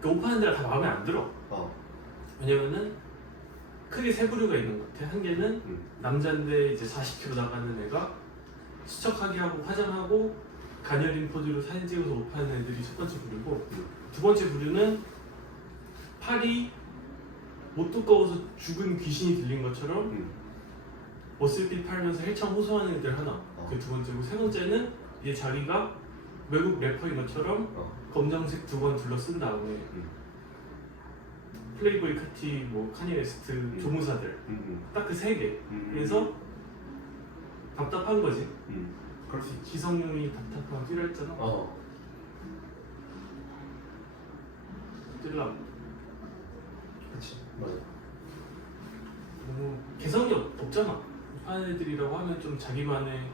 그 오픈하는 데가 다 마음에 안 들어. 왜냐면은 크게 세 부류가 있는 것 같아. 한 개는 남자인데 이제 40kg 나가는 애가 수척하게 하고 화장하고 가녀린 포즈로 사진 찍어서 오픈하는 애들이 첫 번째 부류고, 두 번째 부류는 팔이 못 두꺼워서 죽은 귀신이 들린 것처럼 머슬핏 팔면서 헬창 호소하는 애들 하나. 그게 두 번째고, 세 번째는 이제 자기가 외국 래퍼인 것처럼 검정색 두 번 둘러쓴 다음에 플레이보이 카티, 뭐 카니 웨스트, 조무사들 딱 그 세 개. 그래서 답답한 거지. 그럴 수 있지. 기성용이 답답한 필요했잖아. 찔라. 그렇지. 맞아. 너무 개성이 없잖아. 하는 애들이라고 하면 좀 자기만의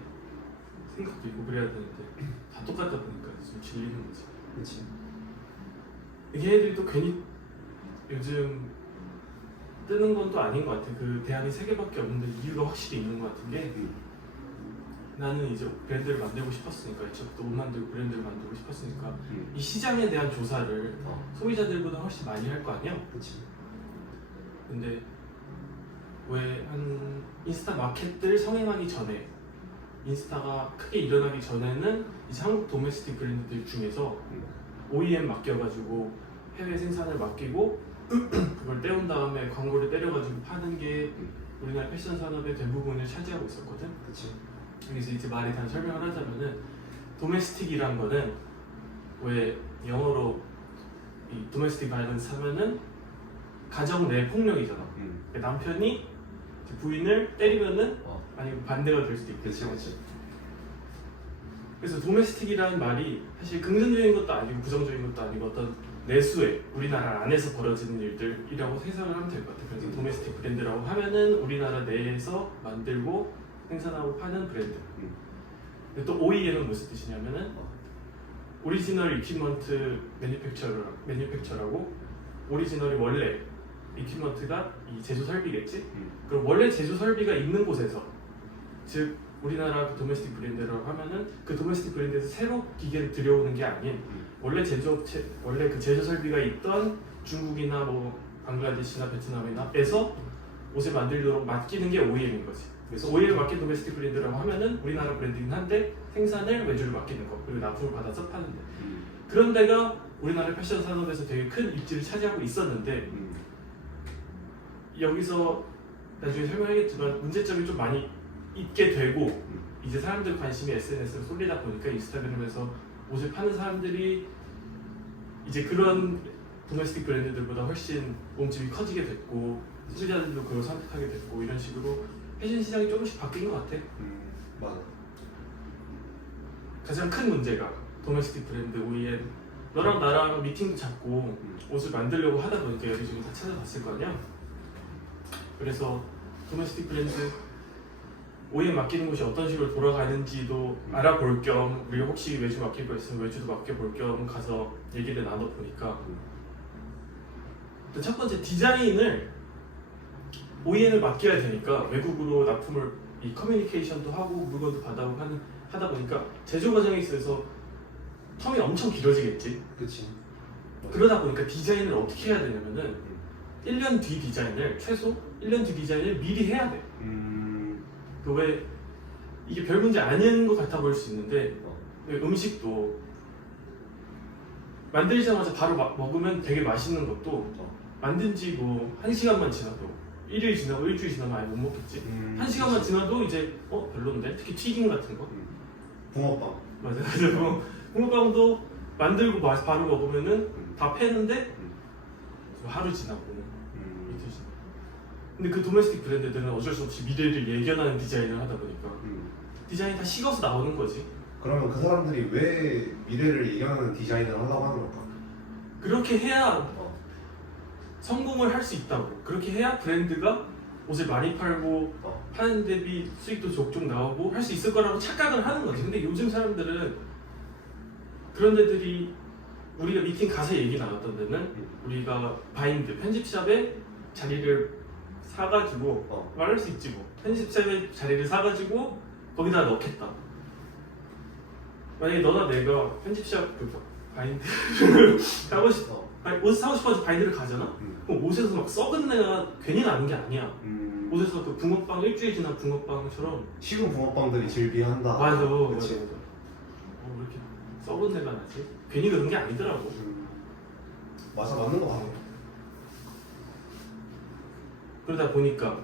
생각도 있고 그래야 되는데 다 똑같다 보니까 좀 질리는 거지. 그렇지. 이게 애들이 또 괜히 요즘 뜨는 건 또 아닌 것 같아. 그 대안이 세 개밖에 없는데 이유가 확실히 있는 것 같은 게, 나는 이제 브랜드를 만들고 싶었으니까, 이쪽도 옷 만들고 브랜드를 만들고 싶었으니까 이 시장에 대한 조사를 소비자들보다 훨씬 많이 할 거 아니야? 그렇지. 근데 왜 한 인스타 마켓들 성행하기 전에, 인스타가 크게 일어나기 전에는 이제 한국 도메스틱 브랜드들 중에서 OEM 맡겨가지고 해외 생산을 맡기고 그걸 떼온 다음에 광고를 때려가지고 파는 게 우리나라 패션 산업의 대부분을 차지하고 있었거든. 그렇지. 그래서 이제 말에 대한 설명을 하자면은, 도메스틱이란 거는 왜 영어로 이 도메스틱 바이런스 하면은 가정 내 폭력이잖아. 그러니까 남편이 부인을 때리면은 아니면 반대가 될 수도 있겠지. 그렇지. 그래서 도메스틱이라는 말이 사실 긍정적인 것도 아니고 부정적인 것도 아니고 어떤 내수의 우리나라 안에서 벌어지는 일들이라고 해석을 하면 될 것 같아요. 그래서 도메스틱 브랜드라고 하면은 우리나라 내에서 만들고 생산하고 파는 브랜드. 근데 또 OEM은 무슨 뜻이냐면은 오리지널 이퀴먼트 매니팩처라고, 오리지널이 원래 이퀴먼트가 이 제조 설비겠지? 그럼 원래 제조 설비가 있는 곳에서, 즉 우리나라 그 도메스틱 브랜드라고 하면은 그 도메스틱 브랜드에서 새로 기계를 들여오는 게 아닌 원래 그 제조 설비가 있던 중국이나 뭐 방글라데시나 베트남이나에서 옷을 만들도록 맡기는 게 OEM인 거지. 그래서 OEM 맡긴 도메스틱 브랜드라고 하면은 우리나라 브랜드긴 한데 생산을 외주를 맡기는 거, 그리고 납품을 받아서 파는 데. 그런 데가 우리나라 패션 산업에서 되게 큰 입지를 차지하고 있었는데, 여기서 나중에 설명하겠지만 문제점이 좀 많이 있게 되고, 이제 사람들 관심이 SNS로 쏠리다 보니까 인스타그램에서 옷을 파는 사람들이 이제 그런 도메스틱 브랜드들보다 훨씬 몸집이 커지게 됐고, 소비자들도 그걸 선택하게 됐고, 이런 식으로 패션 시장이 조금씩 바뀐 것 같아. 맞아. 가장 큰 문제가 도메스틱 브랜드 OEM, 너랑 나랑 미팅도 잡고 옷을 만들려고 하다 보니까 여기저기 다 찾아봤을 거 아니야? 그래서 도메스틱 브랜드 OEM 맡기는 곳이 어떤 식으로 돌아가는지도 알아볼 겸, 우리가 혹시 외주 맡길 거 있으면 외주도 맡겨볼 겸 가서 얘기를 나눠보니까, 첫 번째 디자인을 OEM을 맡겨야 되니까 외국으로 납품을 이 커뮤니케이션도 하고 물건도 받아오고 하다 보니까 제조 과정에 있어서 텀이 엄청 길어지겠지. 그렇지. 그러다 보니까 디자인을 어떻게 해야 되냐면은 1년 뒤 디자인을, 최소 1년 뒤 디자인을 미리 해야 돼. 그 왜 이게 별 문제 아닌 것 같아 보일 수 있는데, 음식도 만들자마자 바로 먹으면 되게 맛있는 것도 만든 지 뭐 1시간만 지나도, 1일 지나고 일주일 지나면 아예 못 먹겠지. 1시간만 지나도 이제 별론데, 특히 튀김 같은 거. 붕어빵. 맞아. 붕어빵도 만들고 바로 먹으면은 다 패는데 하루 지나고 이틀 지나고. 근데 그 도메스틱 브랜드들은 어쩔 수 없이 미래를 예견하는 디자인을 하다 보니까 디자인이 다 식어서 나오는 거지. 그러면 그 사람들이 왜 미래를 예견하는 디자인을 하려고 하는 걸까? 그렇게 해야 성공을 할 수 있다고. 그렇게 해야 브랜드가 옷을 많이 팔고 파는 대비 수익도 족족 나오고 할 수 있을 거라고 착각을 하는 거지. 근데 요즘 사람들은 그런 데들이, 우리가 미팅 가서 얘기 나눴던 데는 우리가 바인드, 편집샵에 자리를 사가지고 말할 수 있지 뭐. 편집샵에 자리를 사가지고 거기다 넣겠다. 만약에 너나 내가 편집샵 그 바인드를 사고 싶어. 아니, 옷을 사고 싶어서 바이드를 가잖아? 그럼 옷에서 막 썩은 내가 괜히 나는 게 아니야. 옷에서 그 붕어빵 일주일 지난 붕어빵처럼 식은 붕어빵들이 질비한다. 맞아. 그치. 왜 이렇게 썩은 내가 나지? 괜히 그런 게 아니더라고. 맞아, 맞는 거 같아. 그러다 보니까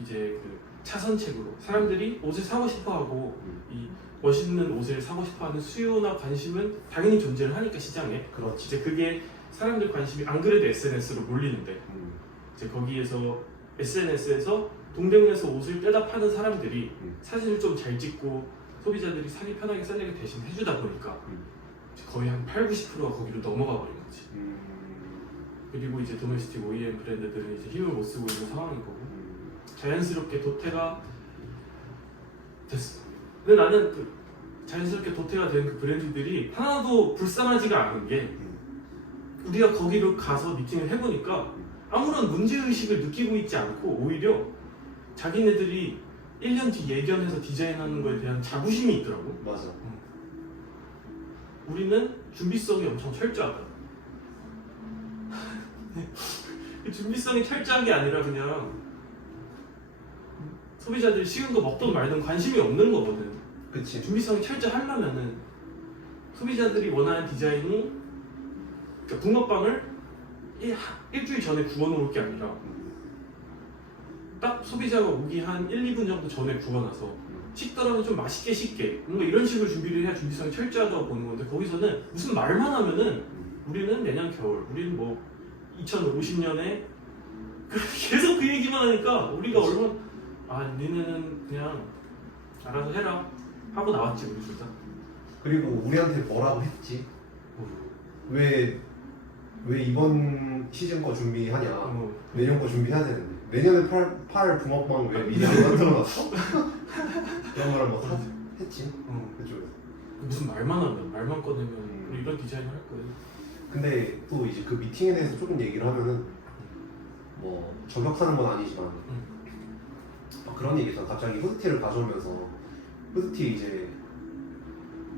이제 그 차선책으로 사람들이 옷을 사고 싶어하고 이 멋있는 옷을 사고 싶어하는 수요나 관심은 당연히 존재를 하니까 시장에 그렇지. 이제 그게 사람들 관심이 안 그래도 SNS로 몰리는데 음. 이제 거기에서 SNS에서 동대문에서 옷을 떼다 파는 사람들이 사진을 좀 잘 찍고 소비자들이 사기 편하게 셀렉을 대신 해주다 보니까 이제 거의 한 80~90%가 거기로 넘어가 버린 거지. 그리고 이제 도메스틱 OEM 브랜드들은 이제 힘을 못 쓰고 있는 상황인 거고 자연스럽게 도태가 됐어. 근데 나는 그 자연스럽게 도태가 된 그 브랜드들이 하나도 불쌍하지가 않은 게 우리가 거기로 가서 미팅을 해보니까 아무런 문제의식을 느끼고 있지 않고 오히려 자기네들이 1년 뒤 예견해서 디자인하는 거에 대한 자부심이 있더라고. 맞아. 우리는 준비성이 엄청 철저하다. 준비성이 철저한 게 아니라 그냥 소비자들이 식은 거 먹든 말든 관심이 없는 거거든. 그치. 준비성이 철저하려면은 소비자들이 원하는 디자인이 그러니까 붕어빵을 일주일 전에 구워놓을 게 아니라 딱 소비자가 오기 한 1~2분 정도 전에 구워놔서 식더라도 좀 맛있게 식게 뭔가 이런 식으로 준비를 해야 준비성이 철저하다고 보는 건데 거기서는 무슨 말만 하면은 우리는 내년 겨울, 우리는 뭐 2050년에 계속 그 얘기만 하니까 우리가 그치. 얼마나 니네는 그냥 알아서 해라 하고 나왔지 우리 둘 다. 그리고 우리한테 뭐라고 했지? 왜 이번 시즌 거 준비하냐? 내년 거 준비해야 되는데 내년에 팔 붕어빵 왜 미리 안 만들어놨어? 이런 걸 뭐 했지? 그쪽에서. 무슨 말만 하면 말만 꺼내면 우리 이런 디자인을 할 거예요. 근데 또 이제 그 미팅에 대해서 조금 얘기를 하면은 뭐 저격하는 건 아니지만 그런 얘기 있잖아. 갑자기 후드티를 가져오면서 후드티 이제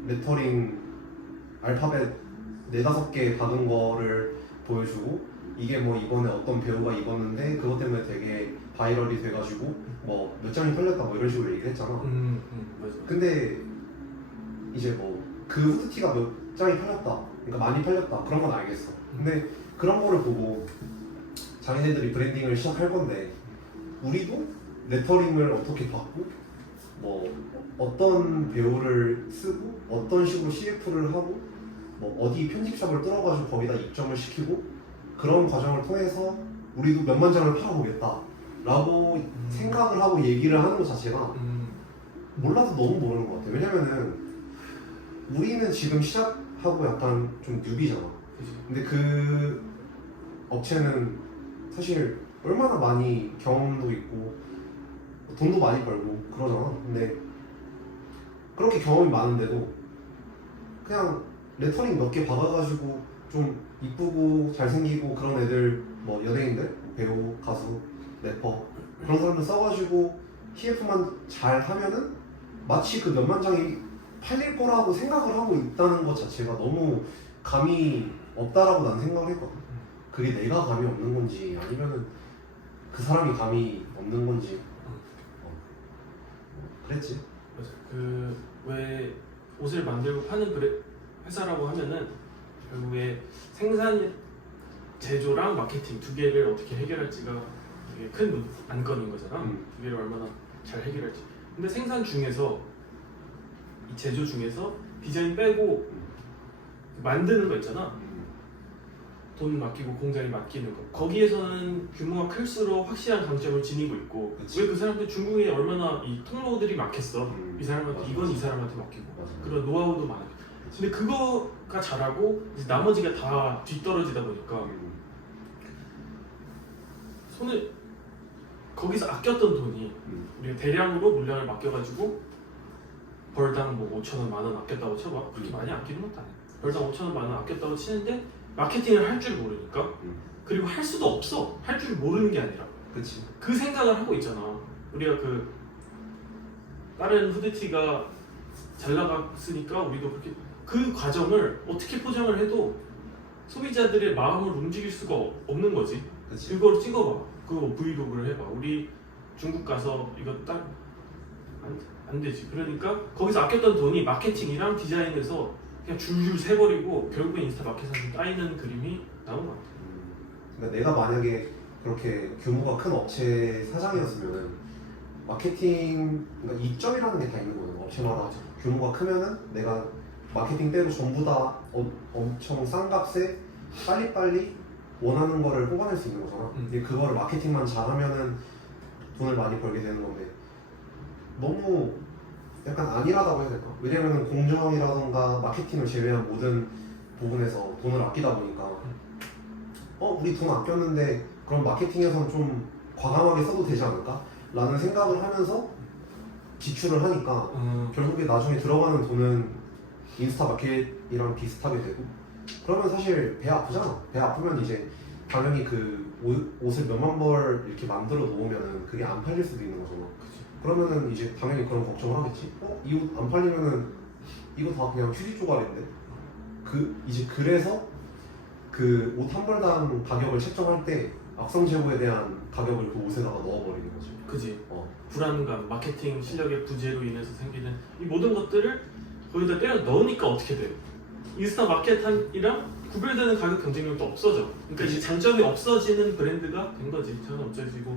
레터링 알파벳 4~5개 박은 거를 보여주고 이게 뭐 이번에 어떤 배우가 입었는데 그것 때문에 되게 바이럴이 돼가지고 뭐 몇 장이 팔렸다 뭐 이런 식으로 얘기를 했잖아. 맞아. 근데 이제 뭐 그 후드티가 몇 장이 팔렸다, 그러니까 많이 팔렸다 그런 건 알겠어. 근데 그런 거를 보고 자기네들이 브랜딩을 시작할 건데 우리도 레터링을 어떻게 받고 뭐 어떤 배우를 쓰고 어떤 식으로 CF를 하고 뭐 어디 편집샵을 뚫어가지고 거기다 입점을 시키고 그런 과정을 통해서 우리도 몇만 장을 팔아보겠다 라고 생각을 하고 얘기를 하는 것 자체가 몰라도 너무 모르는 것 같아. 왜냐면은 우리는 지금 시작하고 약간 좀 뉴비잖아. 근데 그 업체는 사실 얼마나 많이 경험도 있고 돈도 많이 벌고 그러잖아. 근데 그렇게 경험이 많은데도 그냥 레터링 몇 개 박아가지고 좀 이쁘고 잘생기고 그런 애들 뭐 연예인들, 배우, 가수, 래퍼 그런 사람들 써가지고 TF만 잘 하면은 마치 그 몇만 장이 팔릴 거라고 생각을 하고 있다는 것 자체가 너무 감이 없다라고 난 생각을 했거든. 그게 내가 감이 없는 건지 아니면은 그 사람이 감이 없는 건지 그랬지. 맞아. 그 왜 옷을 만들고 파는 회사라고 하면은 결국에 생산, 제조랑 마케팅 두 개를 어떻게 해결할지가 되게 큰 안건인 거잖아. 두 개를 얼마나 잘 해결할지. 근데 생산 중에서 이 제조 중에서 디자인 빼고 만드는 거 있잖아. 돈 맡기고 공장에 맡기는 거. 거기에서는 규모가 클수록 확실한 강점을 지니고 있고 그치. 왜 그 사람들 중국에 얼마나 이 통로들이 많겠어. 이 사람한테 맞아, 이건 이 맞아. 사람한테 맡기고 맞아. 그런 노하우도 많아. 근데 그거가 잘하고 이제 나머지가 다 뒤떨어지다 보니까 손을 거기서 아꼈던 돈이 우리가 대량으로 물량을 맡겨가지고 벌당 뭐 5,000원, 10,000원 아꼈다고 쳐봐. 그렇게 많이 아끼는 것도 아니야. 벌당 5,000원, 10,000원 아꼈다고 치는데 마케팅을 할 줄 모르니까 그리고 할 수도 없어. 할 줄 모르는 게 아니라 그치. 그 생각을 하고 있잖아. 우리가 그 다른 후드티가 잘 나갔으니까 우리도 그렇게 그 과정을 어떻게 포장을 해도 소비자들의 마음을 움직일 수가 없는 거지. 그치. 그걸 찍어봐. 그거 브이로그를 해봐. 우리 중국 가서 이거 딱 안 되지. 그러니까 거기서 아꼈던 돈이 마케팅이랑 디자인에서 그냥 줄줄 새버리고 결국엔 인스타 마켓에서 따이는 그림이 나온 것 같아. 그러니까 내가 만약에 그렇게 규모가 큰 업체 사장이었으면은 마케팅 그러니까 이점이라는 게 다 있는 거예요. 업체마다 규모가 크면은 내가 마케팅 빼고 전부 다 엄청 싼 값에 빨리빨리 원하는 거를 뽑아낼 수 있는 거잖아. 근데 그거를 마케팅만 잘하면은 돈을 많이 벌게 되는 건데 너무 약간 안일하다고 해야 될까? 왜냐면은 공정이라던가 마케팅을 제외한 모든 부분에서 돈을 아끼다 보니까 우리 돈 아꼈는데 그럼 마케팅에서는 좀 과감하게 써도 되지 않을까? 라는 생각을 하면서 지출을 하니까 결국에 나중에 들어가는 돈은 인스타 마켓이랑 비슷하게 되고 그러면 사실 배 아프잖아. 배 아프면 이제 당연히 그 옷을 몇만 벌 이렇게 만들어 놓으면은 그게 안 팔릴 수도 있는 거잖아. 그러면은 이제 당연히 그런 걱정을 하겠지. 이 옷 안 팔리면은 이거 다 그냥 휴지 조각인데. 이제 그래서 그 옷 한 벌당 가격을 책정할 때 악성 재고에 대한 가격을 그 옷에다가 넣어버리는 거지. 그지. 불안감, 마케팅 실력의 부재로 인해서 생기는 이 모든 것들을 거기다 때려 넣으니까 어떻게 돼? 인스타 마켓이랑 구별되는 가격 경쟁력도 없어져. 그러니까 이제 장점이 없어지는 브랜드가 된 거지. 저는 없어지고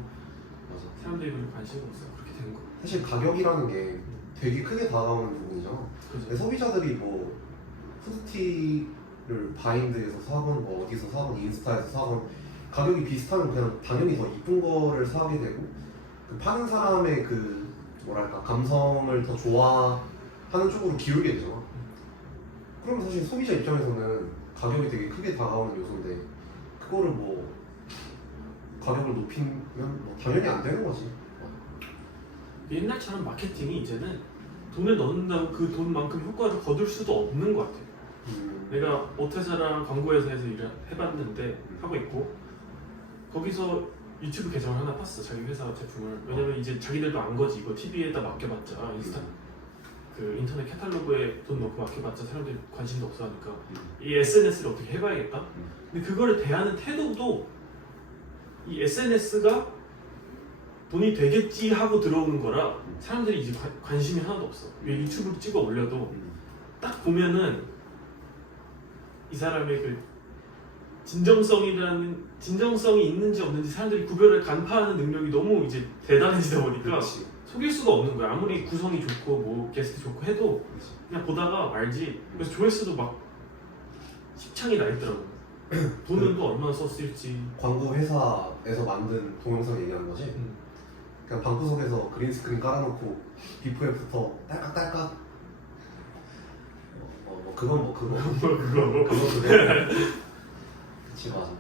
맞아. 사람들이 별로 관심이 없어. 그렇게 된 거. 사실 가격이라는 게 되게 크게 다가오는 부분이잖아. 근데 그죠. 소비자들이 뭐 후드티를 바인드에서 사건 뭐 어디서 사건 인스타에서 사건 가격이 비슷하면 그냥 당연히 더 이쁜 거를 사게 되고 그 파는 사람의 그 뭐랄까 감성을 더 좋아하는 쪽으로 기울게 되잖아. 그러면 사실 소비자 입장에서는 가격이 되게 크게 다가오는 요소인데 그거를 뭐 가격을 높이면 뭐 당연히 안 되는 거지. 옛날처럼 마케팅이 이제는 돈을 넣는다고 그 돈만큼 효과를 거둘 수도 없는 것 같아. 내가 오테사랑 광고회사에서 일을 해봤는데 하고 있고 거기서 유튜브 계정을 하나 팠어. 자기 회사 제품을. 왜냐면 이제 자기들도 안 거지. 이거 TV에다 맡겨봤자 인스타 그 인터넷 카탈로그에 돈 넣고 맡겨봤자 사람들이 관심도 없어 하니까 이 SNS를 어떻게 해봐야겠다. 근데 그거를 대하는 태도도 이 SNS가 돈이 되겠지 하고 들어오는 거라 사람들이 이제 관심이 하나도 없어. 왜 유튜브를 찍어 올려도 딱 보면은 이 사람의 그 진정성이 있는지 없는지 사람들이 구별을 간파하는 능력이 너무 이제 대단해지다 보니까 그렇지. 속일 수가 없는 거야. 아무리 구성이 좋고 뭐 게스트 좋고 해도 그냥 보다가 말지. 그래서 조회수도 막 10창이 나 있더라고. 돈은 또 얼마나 썼을지. 광고 회사에서 만든 동영상 얘기하는 거지? 그냥 방구석에서 그린스크린 깔아놓고 비포 애프터 딸깍딸깍 뭐 그건 뭐 그거 그거. 그치 맞아.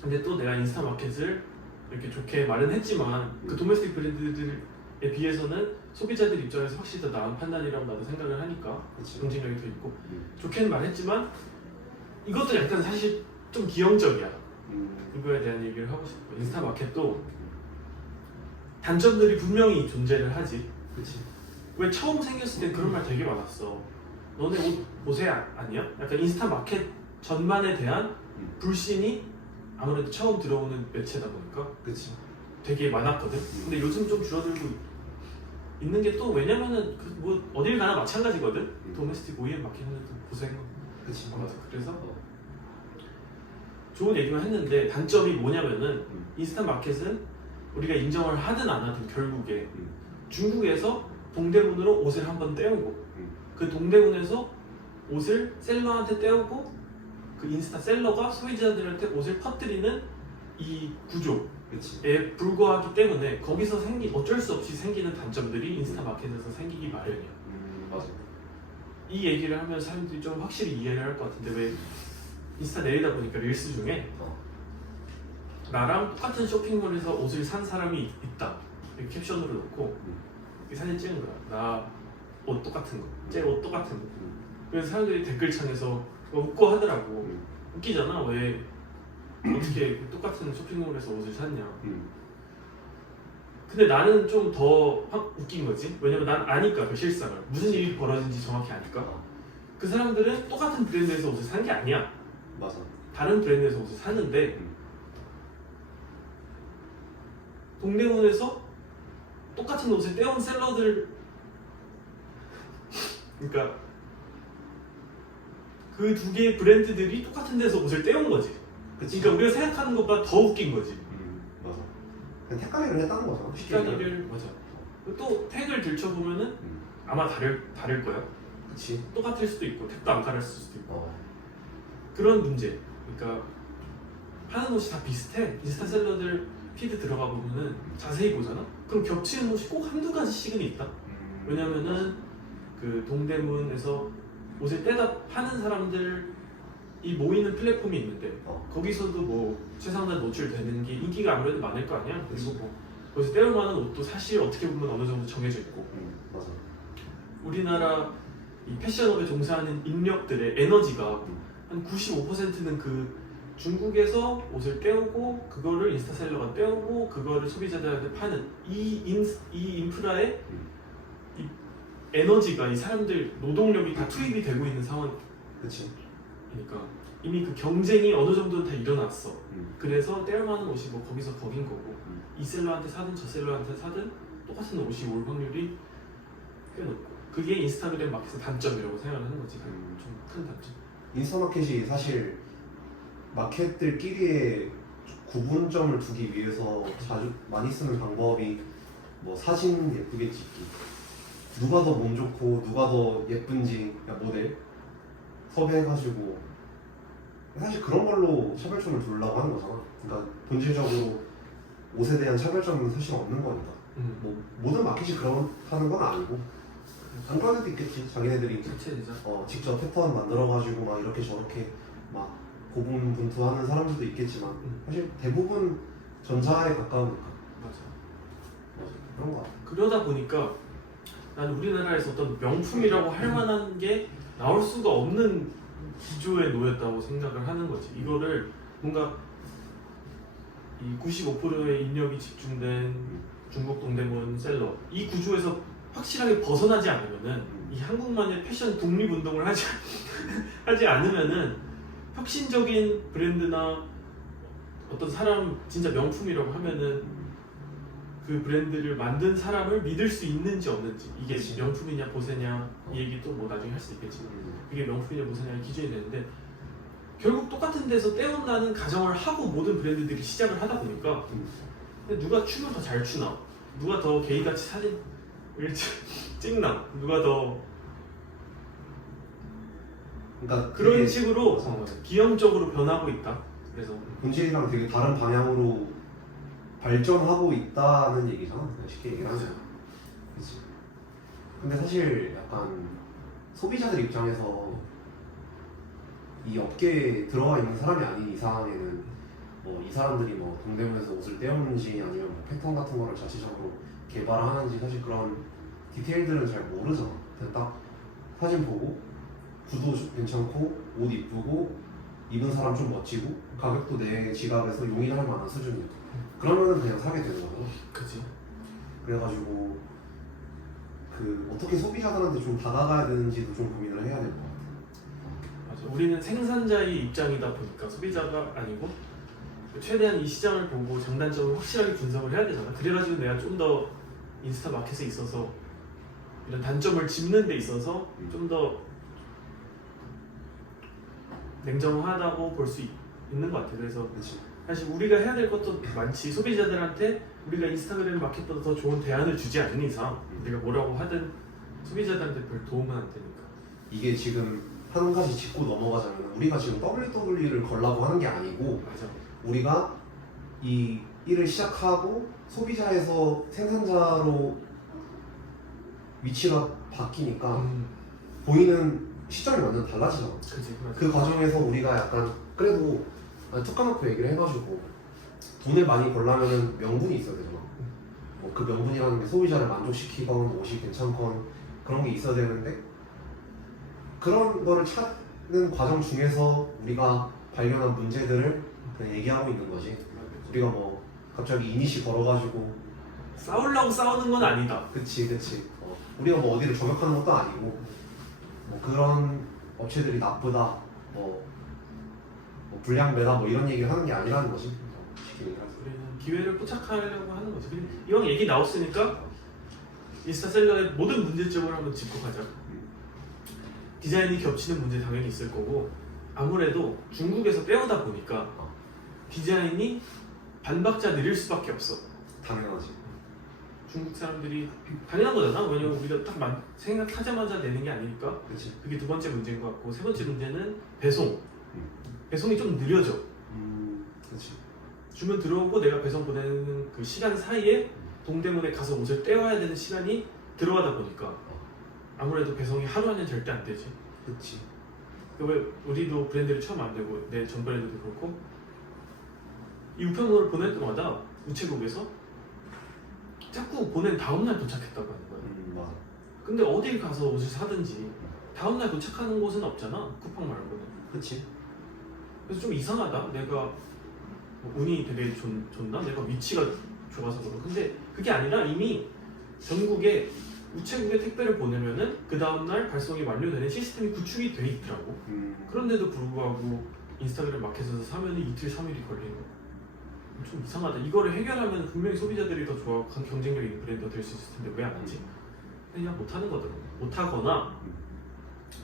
근데 또 내가 인스타 마켓을 이렇게 좋게 말은 했지만 그 도메스틱 브랜드들에 비해서는 소비자들 입장에서 확실히 더 나은 판단이라고 나도 생각을 하니까 그치. 경쟁력이 더 있고 좋게는 말했지만 이것도 약간 사실 좀 기형적이야. 그거에 대한 얘기를 하고 싶어. 인스타 마켓도 단점들이 분명히 존재를 하지. 그치. 왜 처음 생겼을 때 그런 말 되게 많았어. 너네 옷 보세 아니야? 약간 인스타 마켓 전반에 대한 불신이 아무래도 처음 들어오는 매체다 보니까 그치. 되게 많았거든. 근데 요즘 좀 줄어들고 있는 게 또 왜냐면은 그 뭐 어딜 가나 마찬가지거든. 도메스틱 OEM 마켓은 또 고생. 그치. 맞아. 그래서 좋은 얘기만 했는데 단점이 뭐냐면은 인스타 마켓은 우리가 인정을 하든 안 하든 결국에 중국에서 동대문으로 옷을 한번 떼오고 그 동대문에서 옷을 셀러한테 떼오고 그 인스타 셀러가 소비자들한테 옷을 퍼뜨리는 이 구조에 그치. 불과하기 때문에 거기서 어쩔 수 없이 생기는 단점들이 인스타 마켓에서 생기기 마련이야. 맞아. 이 얘기를 하면 사람들이 좀 확실히 이해를 할 것 같은데 왜 인스타 내리다 보니까 릴스 중에 나랑 똑같은 쇼핑몰에서 옷을 산 사람이 있다 이렇게 캡션으로 넣고 이 사진 찍은 거야. 나 옷 똑같은 거, 쟤 옷 똑같은 거. 그래서 사람들이 댓글창에서 웃고 하더라고. 웃기잖아. 왜 어떻게 똑같은 쇼핑몰에서 옷을 샀냐. 근데 나는 좀 더 웃긴 거지. 왜냐면 난 아니까 그 실상을 무슨 일이 벌어진지 정확히 아니까. 그 사람들은 똑같은 브랜드에서 옷을 사는 게 아니야. 맞아. 다른 브랜드에서 옷을 사는데 음. 동대문에서 똑같은 옷을 떼온 셀러들, 그러니까 그 두 개의 브랜드들이 똑같은 데서 옷을 떼온 거지. 그치. 그러니까 우리가 생각하는 것보다 더 웃긴 거지. 맞아. 그냥 택가리를 했다는 거잖아. 쉽게 얘기하면. 시간이를 맞아. 또 택을 들춰보면은 음. 아마 다를 거야. 그치. 똑같을 수도 있고 택도 안 갈았을 수도 있고 어. 그런 문제. 그러니까 파는 옷이 다 비슷해. 인스타 셀러들 피드 들어가 보면은 자세히 보잖아. 그럼 겹치는 옷이 꼭 한두 가지씩은 있다. 왜냐면은 그 동대문에서 옷을 떼다 파는 사람들이 모이는 플랫폼이 있는데 거기서도 뭐 최상단 노출되는 게 인기가 아무래도 많을 거 아니야. 그리고 뭐 거기서 떼올 만한 옷도 사실 어떻게 보면 어느 정도 정해져 있고 맞아. 우리나라 이 패션업에 종사하는 인력들의 에너지가 한 95%는 그 중국에서 옷을 떼오고 그거를 인스타셀러가 떼오고 그거를 소비자들한테 파는 이 인프라에 이 에너지가 이 사람들 노동력이 다 투입이 되고 있는 상황이니까 그치. 이미 그 경쟁이 어느 정도는 다 일어났어. 음. 그래서 떼올 만한 옷이 뭐 거기서 거긴 거고 이 셀러한테 사든 저 셀러한테 사든 똑같은 옷이 올 확률이 꽤 높고 그게 인스타그램 마켓의 단점이라고 생각하는 거지. 좀 큰 단점. 인스타마켓이 사실 마켓들끼리의 구분점을 두기 위해서 자주 많이 쓰는 방법이 뭐 사진 예쁘게 찍기, 누가 더 몸 좋고 누가 더 예쁜지 모델 섭외해가지고 사실 그런 걸로 차별점을 두려고 하는 거잖아. 그러니까 본질적으로 옷에 대한 차별점은 사실 없는 거니까. 뭐 모든 마켓이 그렇다는 건 아니고 안 그런 데도 있겠지. 자기네들이 직접 패턴 만들어가지고 막 이렇게 저렇게 막 고분분투하는 사람들도 있겠지만 사실 대부분 전자에 가까우니까. 맞아. 그런 거 같아. 그러다 보니까 난 우리나라에서 어떤 명품이라고 할 만한 게 나올 수가 없는 기조에 놓였다고 생각을 하는 거지. 이거를 뭔가 이 95%의 인력이 집중된 중국 동대문 셀러 이 구조에서 확실하게 벗어나지 않으면은 이 한국만의 패션 독립운동을 하지 않으면은 혁신적인 브랜드나 어떤 사람 진짜 명품이라고 하면은 그 브랜드를 만든 사람을 믿을 수 있는지 없는지 이게 그치. 명품이냐 보세냐 이 얘기 또 뭐 나중에 할 수 있겠지만 이게 명품이냐 보세냐의 기준이 되는데 결국 똑같은 데서 떼온다는 가정을 하고 모든 브랜드들이 시작을 하다 보니까 근데 누가 춤을 더 잘 추나 누가 더 게이같이 사진을 찍나 누가 더 그러니까 그런 되게 식으로 기형적으로 변하고 있다. 그래서 본질이랑 되게 다른 방향으로 발전하고 있다는 얘기잖아. 그냥 쉽게 얘기를 하면. 그치. 근데 사실 약간 소비자들 입장에서 이 업계에 들어와 있는 사람이 아닌 이상에는 뭐 이 사람들이 뭐 동대문에서 옷을 떼었는지 아니면 뭐 패턴 같은 거를 자체적으로 개발하는지 사실 그런 디테일들은 잘 모르잖아. 그냥 딱 사진 보고 구도 괜찮고 옷 이쁘고 입은 사람 좀 멋지고 가격도 내 지갑에서 용인할 만한 수준이야. 그러면은 그냥 사게 되는 거잖아. 그치. 그래가지고 그 어떻게 소비자들한테 좀 다가가야 되는지도 좀 고민을 해야 될 것 같아. 맞아. 우리는 생산자의 입장이다 보니까 소비자가 아니고 최대한 이 시장을 보고 장단점을 확실하게 분석을 해야 되잖아. 그래가지고 내가 좀 더 인스타 마켓에 있어서 이런 단점을 짚는 데 있어서 좀 더 냉정하다고 볼 수 있는 것 같아. 그래서 그렇지. 사실 우리가 해야 될 것도 많지. 소비자들한테 우리가 인스타그램 마켓보다 더 좋은 대안을 주지 않는 이상 우리가 뭐라고 하든 소비자들한테 별 도움은 안 되니까. 이게 지금 한 가지 짚고 넘어가자면 우리가 지금 WW를 걸라고 하는 게 아니고 맞아. 우리가 이 일을 시작하고 소비자에서 생산자로 위치가 바뀌니까 보이는 시점이 완전 달라지잖아. 그치, 맞아. 그 과정에서 우리가 약간 그래도 툭 까놓고 얘기를 해가지고 돈을 많이 벌려면 명분이 있어야 되잖아. 뭐 그 명분이라는 게 소비자를 만족시키건 옷이 괜찮건 그런 게 있어야 되는데 그런 거를 찾는 과정 중에서 우리가 발견한 문제들을 그냥 얘기하고 있는 거지. 우리가 뭐 갑자기 이니시 걸어가지고 싸우려고 싸우는 건 아니다. 그치 우리가 뭐 어디를 저격하는 것도 아니고 뭐 그런 업체들이 나쁘다, 뭐 불량배다 뭐 이런 얘기를 하는 게 아니라는 거지. 쉽게 얘기하자. 우리는 기회를 포착하려고 하는 거지. 근데 이왕 얘기 나왔으니까 인스타셀러의 모든 문제점을 한번 짚고 가자. 디자인이 겹치는 문제 당연히 있을 거고, 아무래도 중국에서 빼오다 보니까 디자인이 반박자 느릴 수밖에 없어. 당연하지. 중국 사람들이 당연한 거잖아. 왜냐면 우리가 딱 생각하자마자 내는 게 아니니까. 그렇지. 그게 두 번째 문제인 것 같고, 세 번째 문제는 배송. 음. 배송이 좀 느려져. 그렇지. 주문 들어오고 내가 배송 보내는 그 시간 사이에 동대문에 가서 옷을 떼와야 되는 시간이 들어가다 보니까 아무래도 배송이 하루 안에 절대 안 되지. 그렇지. 왜 우리도 브랜드를 처음 만들고 내 전 브랜드도 그렇고 이 우편물을 보낼 때마다 우체국에서 자꾸 보낸 다음날 도착했다고 하는 거야. 맞아. 근데 어딜 가서 옷을 사든지 다음날 도착하는 곳은 없잖아. 쿠팡 말고는. 그렇지. 그래서 좀 이상하다. 내가 뭐 운이 되게 좋나? 내가 위치가 좋아서 그런. 근데 그게 아니라 이미 전국에 우체국에 택배를 보내면은 그 다음날 발송이 완료되는 시스템이 구축이 돼 있더라고. 그런데도 불구하고 인스타그램 마켓에서 사면은 이틀 3일이 걸리는 거야. 좀 이상하다. 이거를 해결하면 분명히 소비자들이 더 좋아 경쟁력 있는 브랜드가 될 수 있을 텐데 왜 안 하지? 그냥 못하는 거더라고. 못하거나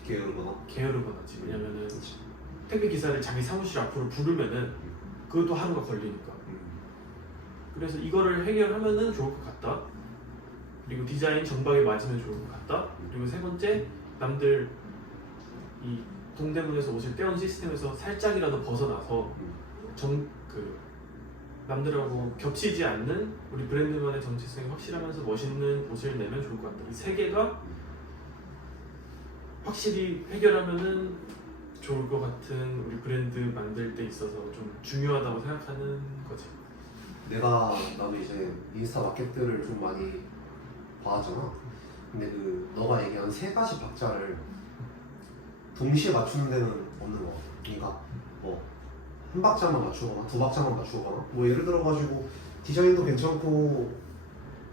게으르거나지. 왜냐면은 그렇지. 택배 기사를 자기 사무실 앞으로 부르면은 그것도 하루가 걸리니까. 그래서 이거를 해결하면은 좋을 것 같다. 그리고 디자인 정박에 맞으면 좋을 것 같다. 그리고 세 번째, 남들 이 동대문에서 옷을 떼온 시스템에서 살짝이라도 벗어나서 남들하고 겹치지 않는 우리 브랜드만의 정체성이 확실하면서 멋있는 옷을 내면 좋을 것 같다. 이 세 개가 확실히 해결하면은 좋을 것 같은 우리 브랜드 만들 때 있어서 좀 중요하다고 생각하는 거지. 나도 이제 인스타 마켓들을 좀 많이 봐왔잖아. 근데 너가 얘기한 세 가지 박자를 동시에 맞추는 데는 없는 거 같아. 그러니까 한 박자만 맞추거나 두 박자만 맞추거나 뭐 예를 들어가지고 디자인도 괜찮고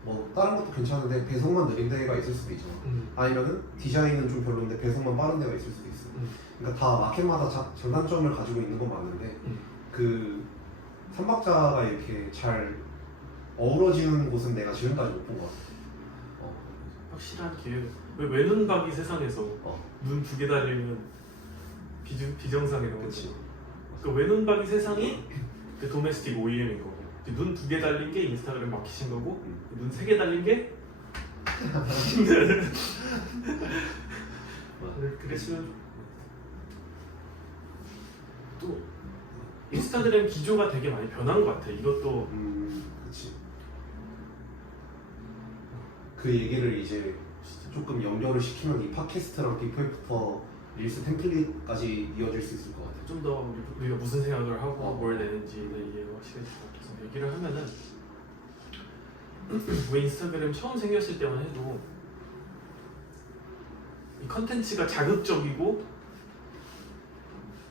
뭐 다른 것도 괜찮은데 배송만 느린 데가 있을 수도 있잖아. 아니면은 디자인은 좀 별론데 배송만 빠른 데가 있을 수도 있어. 그러니까 다 마켓마다 장단점을 가지고 있는 건 맞는데 그 3박자가 이렇게 잘 어우러지는 곳은 내가 지금까지 못 본 것 같아. 확실한 기회. 왜 외눈박이 세상에서 눈 두 개 달리면 비정상이라고 그치. 하지. 그 외눈박이 세상이 그 도메스틱 OEM인 거고, 눈 두 개 달린 게 인스타그램 마켓인 거고, 눈 세 개 달린 게 그랬으면. 또 인스타그램 기조가 되게 많이 변한 것 같아. 이것도 그치. 그 얘기를 이제 조금 연결을 시키면 이 팟캐스트랑 비포 애프터 릴스 템플릿까지 이어질 수 있을 것 같아. 좀 더 우리가 무슨 생각을 하고 뭘 내는지에 이해가 확실해질 것 같아서 얘기를 하면은 왜 인스타그램 처음 생겼을 때만 해도 이 컨텐츠가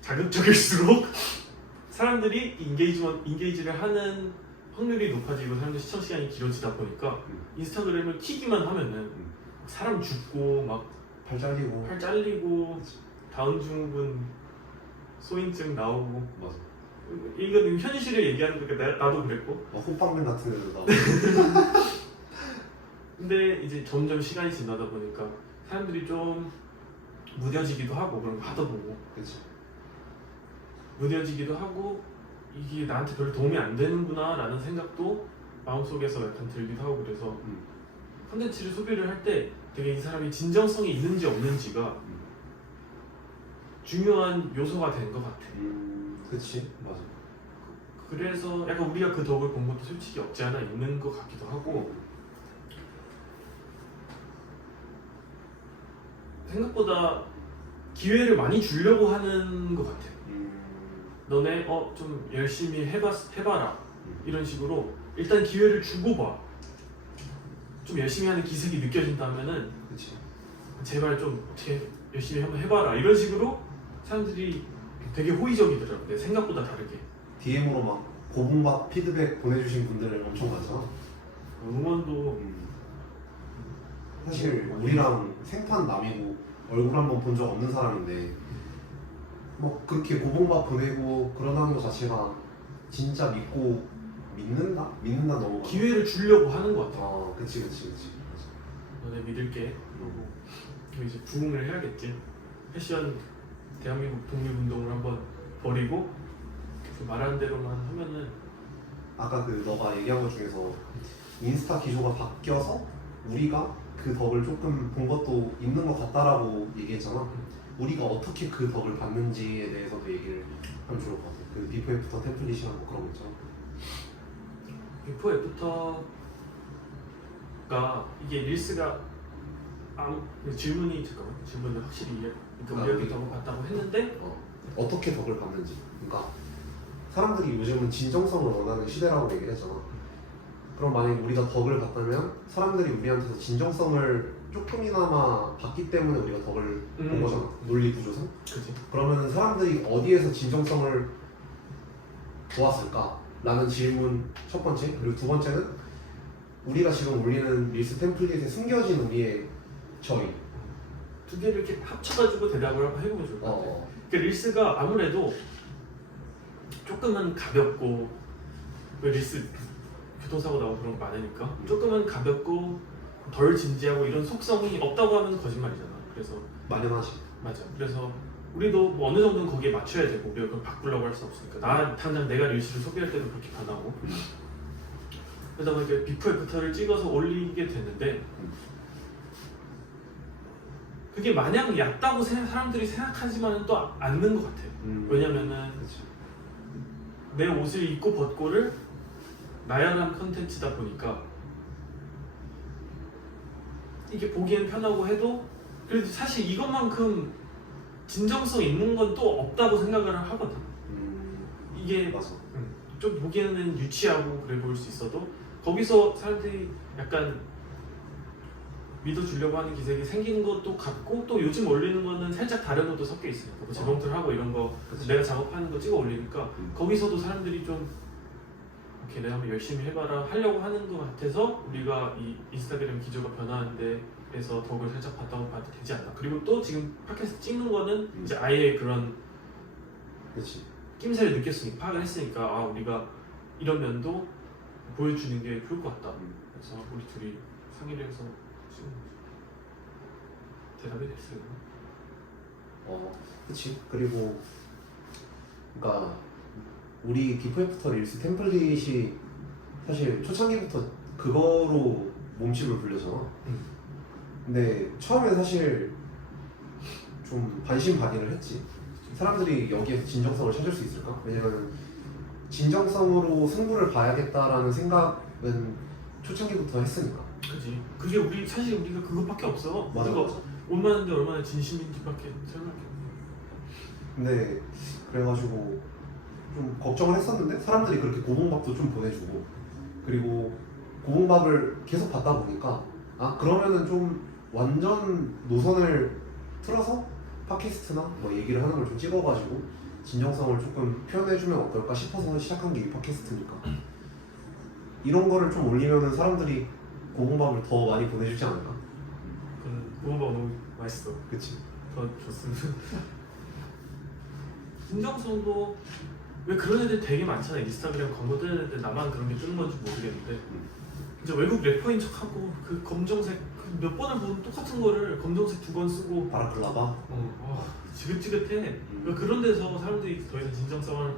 자극적일수록 사람들이 인게이지를 하는 확률이 높아지고 사람들 시청 시간이 길어지다 보니까 인스타그램을 키기만 하면은 사람 죽고 막 팔 잘리고 다음 증후군 소인증 나오고. 맞아. 이건 현실을 얘기하는 거니까 나도 그랬고. 호빵맨 같은 데도 나오고. 근데 이제 점점 시간이 지나다 보니까 사람들이 좀 무뎌지기도 하고 그런 거 하다 보고. 그치. 무뎌지기도 하고 이게 나한테 별로 도움이 안 되는구나 라는 생각도 마음속에서 약간 들기도 하고. 그래서 콘텐츠를 소비를 할 때 되게 이 사람이 진정성이 있는지 없는지가 중요한 요소가 된 것 같아. 그치. 맞아. 그래서 약간 우리가 그 덕을 본 것도 솔직히 없지 않아 있는 것 같기도 하고, 생각보다 기회를 많이 주려고 하는 것 같아. 너네 좀 열심히 해봐라 이런 식으로 일단 기회를 주고 봐. 좀 열심히 하는 기색이 느껴진다면은 그치. 제발 좀 어떻게 열심히 한번 해봐라 이런 식으로 사람들이 되게 호의적이더라고. 내 생각보다 다르게. DM으로 막 고분밥 피드백 보내주신 분들 엄청 많잖아. 응원도 사실 우리랑 생판 남이고 얼굴 한번 본 적 없는 사람인데 뭐 그렇게 고봉밥 보내고 그러는 것 자체가 진짜 믿는다? 믿는다 너무 기회를 주려고 하는 것 같아. 그치. 너네 믿을게. 그리고 이제 부응을 해야겠지. 패션 대한민국 독립운동을 한번 버리고 그 말한 대로만 하면은 아까 그 너가 얘기한 것 중에서 인스타 기조가 바뀌어서 우리가 그 덕을 조금 본 것도 있는 것 같다라고 얘기했잖아. 우리가 어떻게 그 덕을 받는지에 대해서도 얘기를 하면 좋을 것 같아. 그 비포 애프터 템플릿이나 뭐 그런 거 있잖아. 비포 애프터가 이게 릴스가 질문을 확실히 그러니까 우리가 덕을 봤다고 했는데 어떻게 덕을 받는지. 그러니까 사람들이 요즘은 진정성을 원하는 시대라고 얘기를 했잖아. 그럼 만약에 우리가 덕을 받다면 사람들이 우리한테서 진정성을 조금이나마 받기 때문에 우리가 덕을 본 거잖아. 논리 구조상. 그치. 그러면 사람들이 어디에서 진정성을 보았을까? 라는 질문 첫 번째. 그리고 두 번째는 우리가 지금 올리는 릴스 템플릿에 숨겨진 우리의 저희. 두 개를 이렇게 합쳐가지고 대답을 한번 해보면 좋을 것 같아. 그러니까 릴스가 아무래도 조금은 가볍고 릴스 교통사고 나고 그런 거 많으니까 조금은 가볍고 덜 진지하고 이런 속성이 없다고 하면 거짓말이잖아. 그래서 만연하지. 맞아. 그래서 우리도 뭐 어느 정도는 거기에 맞춰야 되고 우리가 그걸 바꾸려고 할 수 없으니까 나 당장 내가 릴스를 소개할 때도 그렇게 변하고 그러다 보니까 비포 애프터를 찍어서 올리게 됐는데 그게 마냥 얕다고 사람들이 생각하지만은 또 않는 것 같아. 왜냐면은 그치. 내 옷을 입고 벗고를 나열한 컨텐츠다 보니까 이게 보기엔 편하고 해도 그래도 사실 이것만큼 진정성 있는 건 또 없다고 생각을 하거든. 이게 맞아. 좀 보기에는 유치하고 그래 보일 수 있어도 거기서 사람들이 약간 믿어주려고 하는 기색이 생기는 것도 같고 또 요즘 올리는 거는 살짝 다른 것도 섞여 있으니까 뭐 재봉틀하고 이런 거 그치. 내가 작업하는 거 찍어 올리니까 거기서도 사람들이 좀 오케이 내가 한번 열심히 해봐라 하려고 하는 것 같아서 우리가 이 인스타그램 기조가 변하는 데에서 덕을 살짝 봤다고 봐도 되지 않나. 그리고 또 지금 팟캐스트 찍는 거는 이제 아예 그런 그치. 낌새를 느꼈으니까 파악을 했으니까 아 우리가 이런 면도 보여주는 게 좋을 것 같다. 그래서 우리 둘이 상의를 해서 지금 대답이 됐어요. 그치. 그리고 그러니까 우리 비포 애프터 릴스 템플릿이 사실 초창기부터 그거로 몸집을 불렸잖아. 근데 처음에 사실 좀 반신반의를 했지. 사람들이 여기에서 진정성을 찾을 수 있을까? 왜냐면 진정성으로 승부를 봐야겠다라는 생각은 초창기부터 했으니까. 그지. 그게 우리 사실 우리가 그것밖에 없어. 맞아. 우리가 옷 많은데 얼마나 진심인지밖에 설명해. 근데 그래가지고 좀 걱정을 했었는데 사람들이 그렇게 고봉밥도 좀 보내주고 그리고 고봉밥을 계속 받다 보니까 그러면은 좀 완전 노선을 틀어서 팟캐스트나 뭐 얘기를 하는 걸 좀 찍어가지고 진정성을 조금 표현해주면 어떨까 싶어서 시작한 게 이 팟캐스트니까 이런 거를 좀 올리면은 사람들이 고봉밥을 더 많이 보내주지 않을까? 고구마 너무 맛있어. 그치. 더 좋습니다. 진정성도 왜 그런 애들 되게 많잖아. 인스타그램 광고 뜨는 애들 나만 그런 게 뜨는 건지 모르겠는데 이제 외국 래퍼인 척하고 그 검정색 몇 번을 보면 똑같은 거를 검정색 2번 쓰고 바라클라바? 지긋지긋해. 그러니까 그런 데서 사람들이 더 이상 진정성을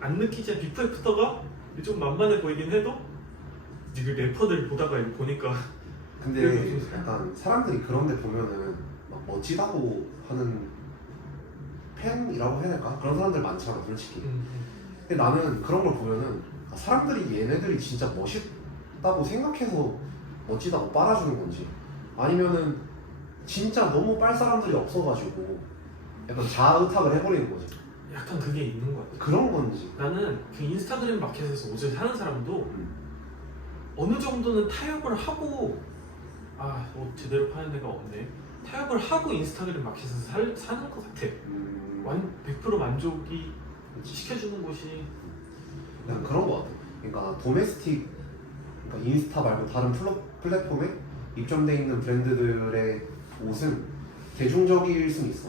안 느끼지. 비포 애프터가 좀 만만해 보이긴 해도 그 래퍼들 보다가 이거 보니까 근데 약간 사람들이 그런 데 보면은 막 멋지다고 하는 팬이라고 해야 될까? 그런 사람들 많잖아 솔직히. 근데 나는 그런 걸 보면은 사람들이 얘네들이 진짜 멋있다고 생각해서 멋지다고 빨아주는 건지 아니면은 진짜 너무 빨 사람들이 없어가지고 약간 자의탁을 해버리는 거지. 약간 그게 있는 것 같아. 그런 건지. 나는 그 인스타그램 마켓에서 옷을 사는 사람도 어느 정도는 타협을 하고 옷 제대로 파는 데가 없네. 타협을 하고 인스타그램 마켓에서 사는 것 같아. 100% 만족이 시켜주는 곳이 난 그런 거 같아. 그러니까 도메스틱, 그러니까 인스타 말고 다른 플랫폼에 입점돼 있는 브랜드들의 옷은 대중적일 수는 있어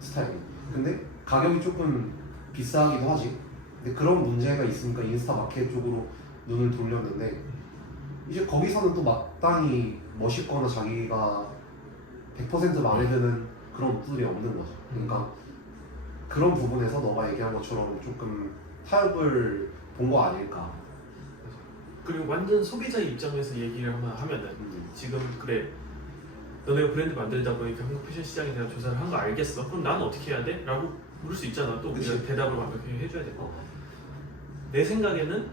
스타일이. 근데 가격이 조금 비싸기도 하지. 근데 그런 문제가 있으니까 인스타 마켓 쪽으로 눈을 돌렸는데 이제 거기서는 또 마땅히 멋있거나 자기가 100% 마음에 드는 그런 옷들이 없는 거죠. 그러니까 그런 부분에서 너가 얘기한 것처럼 조금 타협을 본 거 아닐까. 그리고 완전 소비자 입장에서 얘기를 하면은 지금 그래 너네가 브랜드 만들다 보니까 한국 패션 시장에 대한 조사를 한 거 알겠어. 그럼 나는 어떻게 해야 돼? 라고 물을 수 있잖아. 또 우리가 그치. 대답을 완벽하게 해줘야 되고. 내 생각에는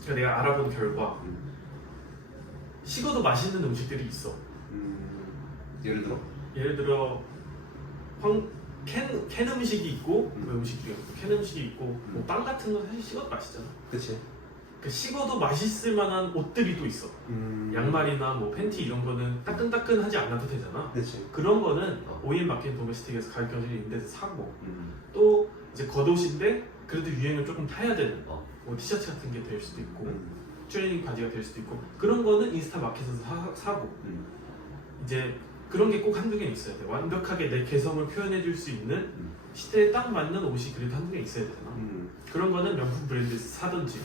그러니까 내가 알아본 결과 식어도 맛있는 음식들이 있어. 예를 들어? 예를 들어 캔 음식이 있고 그 음식 중에 캔 음식이 있고 뭐 빵 같은 거 사실 식어도 맛있잖아. 그치. 그 식어도 맛있을 만한 옷들이 또 있어. 양말이나 뭐 팬티 이런 거는 따끈따끈하지 않아도 되잖아. 그치. 그런 거는 OEM 마켓 도메스틱에서 가격 경쟁이 있는 데서 사고 음. 또 이제 겉옷인데 그래도 유행을 조금 타야 되는 어. 뭐 티셔츠 같은 게 될 수도 있고 음. 트레이닝 바지가 될 수도 있고 그런 거는 인스타 마켓에서 사고 이제 그런 게 꼭 한두 개 있어야 돼. 완벽하게 내 개성을 표현해 줄 수 있는 시대에 딱 맞는 옷이 그래도 한두 개 있어야 되잖아. 그런 거는 명품 브랜드에서 사든지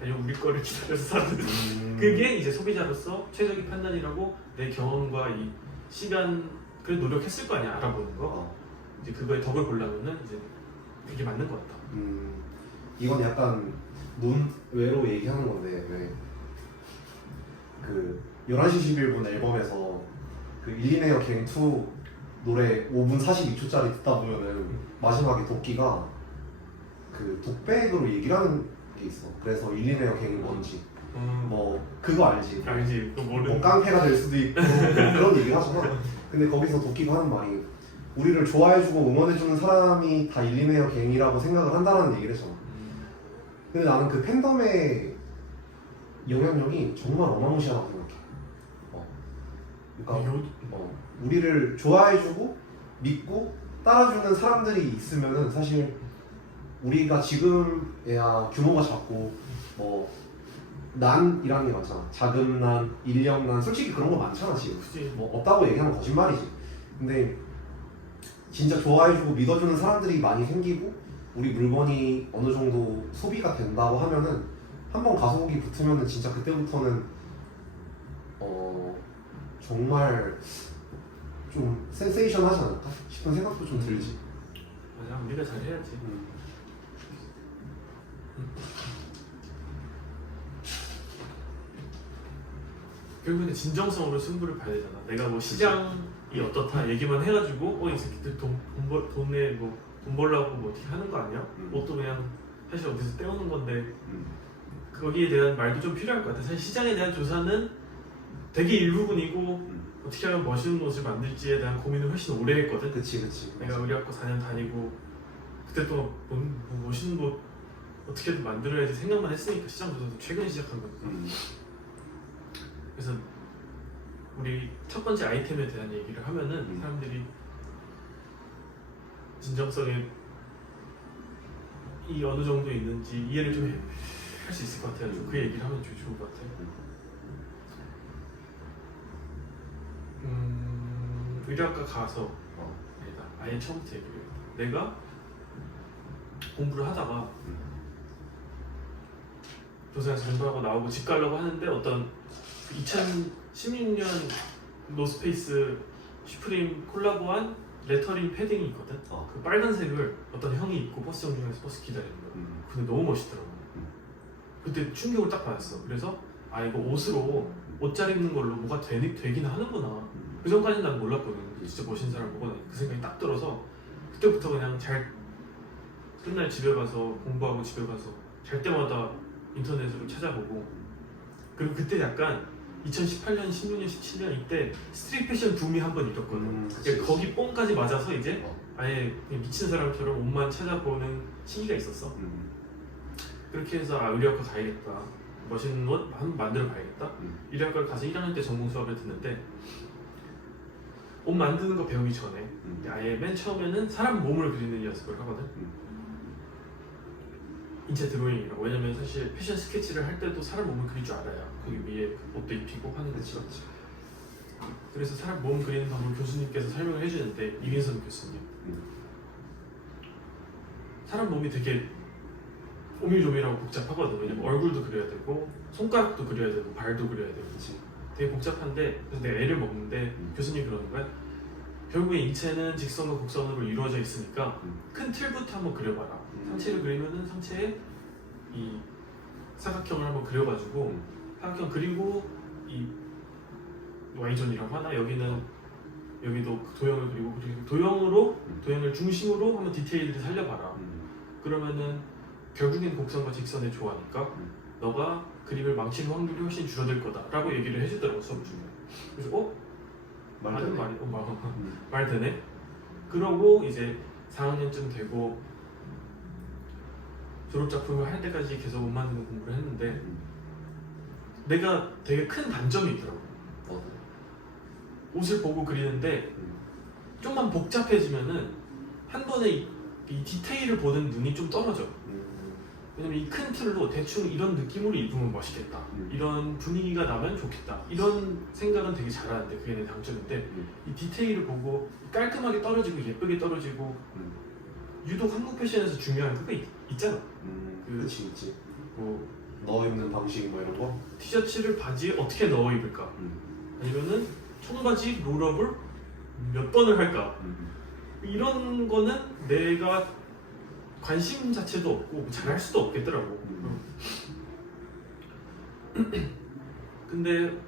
아니면 우리 거를 기다려서 사든지 그게 이제 소비자로서 최적의 판단이라고 내 경험과 이 시간 그 노력했을 거 아니야. 알아보는 거. 이제 그거에 덕을 보려면은 이제 그게 맞는 것 같다. 이건 약간 논외로 얘기하는 건데 왜 그 11시 11분 앨범에서 그 일리네어 갱2 노래 5분 42초짜리 듣다 보면은 마지막에 도끼가 그 독백으로 얘기를 하는 게 있어. 그래서 일리네어 갱이 뭔지 뭐 그거 알지? 알지? 또 뭐 모르는 깡패가 될 수도 있고 그런 얘기 하잖아. 근데 거기서 도끼가 하는 말이 우리를 좋아해주고 응원해주는 사람이 다 일리네어 갱이라고 생각을 한다는 얘기를 했잖아. 근데 나는 그 팬덤의 영향력이 정말 어마무시하다고 생각해. 그러니까 우리를 좋아해주고 믿고 따라주는 사람들이 있으면은 사실 우리가 지금에야 규모가 작고 뭐 난이라는 게 많잖아. 자금난, 인력난, 솔직히 그런 거 많잖아 지금. 굳이 뭐 없다고 얘기하면 거짓말이지. 근데 진짜 좋아해주고 믿어주는 사람들이 많이 생기고 우리 물건이 어느 정도 소비가 된다고 하면은 한번 가속이 붙으면은 진짜 그때부터는 정말 좀 센세이션하지 않을까 싶은 생각도 좀 들지. 맞아, 우리가 잘 해야지. 결국에는 진정성으로 승부를 봐야 되잖아. 내가 뭐 시장이 어떻다 얘기만 해가지고 이 새끼들 돈에 뭐 돈 벌려고 뭐 어떻게 하는 거 아니야? 옷도 그냥 사실 어디서 떼오는 건데 거기에 대한 말도 좀 필요할 것 같아. 사실 시장에 대한 조사는 되게 일부분이고 어떻게 하면 멋있는 옷을 만들지에 대한 고민을 훨씬 오래 했거든. 그치. 내가 우리 학교 4년 다니고 그때 또 뭐 멋있는 옷 어떻게든 만들어야지 생각만 했으니까 시장 조사도 최근에 시작한 거거든. 그래서 우리 첫 번째 아이템에 대한 얘기를 하면은 사람들이 진정성에 이 어느 정도 있는지 이해를 좀 할 수 있을 것 같아가지고 그 얘기를 하면 좀 좋을 것 같아요. 의료학과 가서 아예 처음부터 얘기를 해요. 내가 공부를 하다가 조사에서 공부하고 나오고 집 가려고 하는데 어떤 2016년 노스페이스 슈프림 콜라보한 레터링 패딩이 있거든. 그 빨간색을 어떤 형이 입고 버스 정류장에서 버스 기다리는 거야. 근데 너무 멋있더라고. 그때 충격을 딱 받았어. 그래서 이거 옷으로 옷 잘 입는 걸로 뭐가 되긴 하는구나. 그 전까지는 난 몰랐거든. 진짜 멋있는 사람 보고 그 생각이 딱 들어서 그때부터 그냥 끝날 집에 가서 공부하고 집에 가서 잘 때마다 인터넷으로 찾아보고 그리고 그때 약간 2018년, 16년, 17년 이때 스트릿 패션 붐이 한 번 일었거든. 거기 뽕까지 맞아서 이제 아예 그냥 미친 사람처럼 옷만 찾아보는 시기가 있었어. 그렇게 해서 의류학과 가야겠다. 멋있는 옷 한번 만들어 봐야겠다. 의류학과를 가서 1학년 때 전공 수업을 듣는데 옷 만드는 거 배우기 전에 아예 맨 처음에는 사람 몸을 그리는 연습을 하거든. 인체 드로잉이라고. 왜냐면 사실 패션 스케치를 할 때도 사람 몸을 그릴 줄 알아야 거기 위에 옷도 입히고 하는 거지. 그래서 사람 몸 그리는 방법 교수님께서 설명을 해주는데 이민선 교수님 사람 몸이 되게 오밀조밀하고 복잡하거든. 왜냐면 얼굴도 그려야 되고 손가락도 그려야 되고 발도 그려야 되고 그치. 되게 복잡한데 그래서 내가 애를 먹는데 교수님이 그러는 거야. 결국에 인체는 직선과 곡선으로 이루어져 있으니까 큰 틀부터 한번 그려봐라. 상체를 그리면은 상체에 이 사각형을 한번 그려가지고 사각형 그리고 이 Y존이라고 하나 여기는 여기도 도형을 그리고 도형을 중심으로 한번 디테일을 살려봐라. 그러면은 결국엔 곡선과 직선의 조화니까 너가 그림을 망칠 확률이 훨씬 줄어들 거다라고 얘기를 해주더라고 수업 중에. 그래서 하는 말이 말 되네. 그러고 이제 4학년쯤 되고 졸업 작품을 할 때까지 계속 옷 만드는 공부를 했는데 내가 되게 큰 단점이 있더라고. 옷을 보고 그리는데 좀만 복잡해지면은 한 번에 이 디테일을 보는 눈이 좀 떨어져. 왜냐면 이 큰 틀로 대충 이런 느낌으로 입으면 멋있겠다. 이런 분위기가 나면 좋겠다. 이런 생각은 되게 잘하는데 그게 내 장점인데 이 디테일을 보고 깔끔하게 떨어지고 예쁘게 떨어지고 유독 한국 패션에서 중요한 그거 있잖아. 그치 있지. 뭐 넣어 입는 방식 뭐 이런 거. 티셔츠를 바지에 어떻게 넣어 입을까? 아니면은 청바지 롤업을 몇 번을 할까? 이런 거는 내가 관심 자체도 없고 잘할 수도 없겠더라고. 근데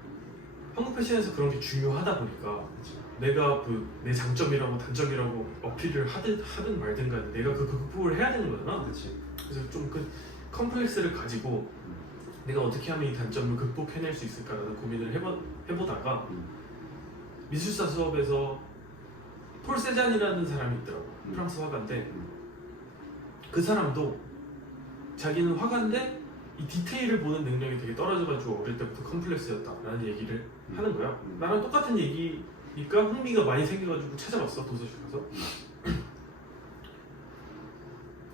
한국 패션에서 그런 게 중요하다 보니까 내가 내 장점이라고 단점이라고 어필을 하든 말든 간에 내가 그 극복을 해야 되는 거잖아. 그치. 그래서 좀 그 컴플렉스를 가지고 내가 어떻게 하면 이 단점을 극복해낼 수 있을까라는 고민을 해보다가 미술사 수업에서 폴 세잔이라는 사람이 있더라고. 프랑스 화가인데 그 사람도 자기는 화가인데 이 디테일을 보는 능력이 되게 떨어져가지고 어릴 때부터 컴플렉스였다라는 얘기를 하는 거야. 나랑 똑같은 얘기니까 흥미가 많이 생겨가지고 찾아봤어, 도서실 가서.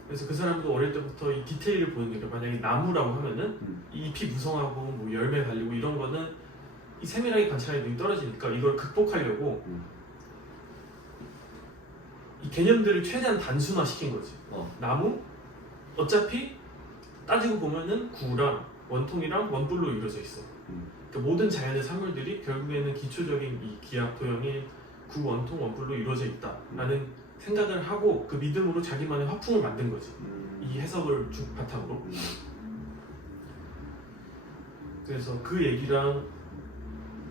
그래서 그 사람도 어릴 때부터 이 디테일을 보는 게 만약에 나무라고 하면은 이 잎이 무성하고 뭐 열매 달리고 이런 거는 이 세밀하게 관찰하기 능이 떨어지니까 이걸 극복하려고 이 개념들을 최대한 단순화시킨 거지. 나무? 어차피 따지고 보면은 구랑 원통이랑 원뿔로 이루어져 있어. 그러니까 모든 자연의 산물들이 결국에는 기초적인 이 기압 도형인 구, 원통, 원뿔로 이루어져 있다라는 생각을 하고 그 믿음으로 자기만의 화풍을 만든 거지. 이 해석을 바탕으로. 그래서 그 얘기랑